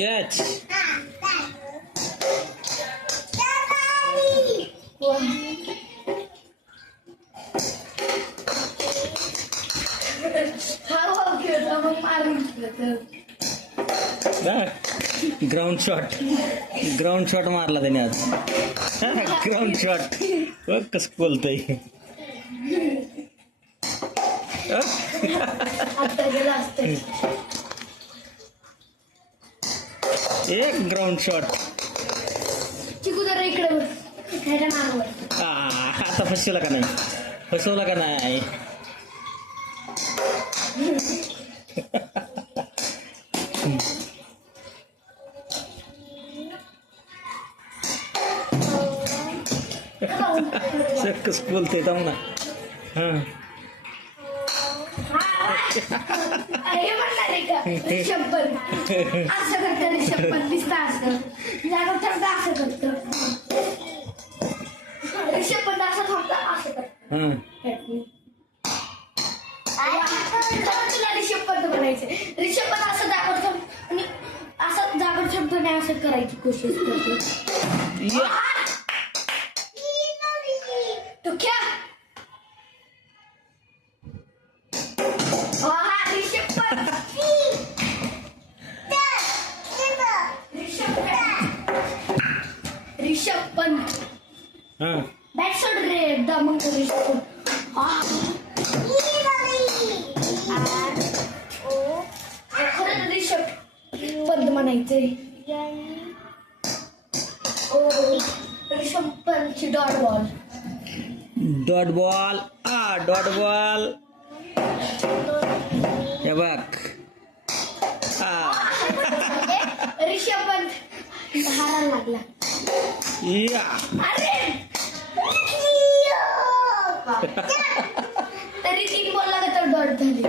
Catch. Ground shot मारला त्याने आज. ग्राउंड शॉट बघ कसं बोलतय. एक ग्राउंड शॉट. आता फसवला का नाही? फसवला का नाही? कस बोलते जाऊ ना. असं करायची कोशिश करतो. तू क्या ऋषभ पंत बॅट सोड रे एकदा मग ऋषभ ऋषभ पंत म्हणायचंय. ऋषभ पंतची dot ball. Dot ball. Dot ball. हे बघ. ऋषभ पंत हारायला लागला. अरे तरी 3 बॉल लागत डॉट झाली.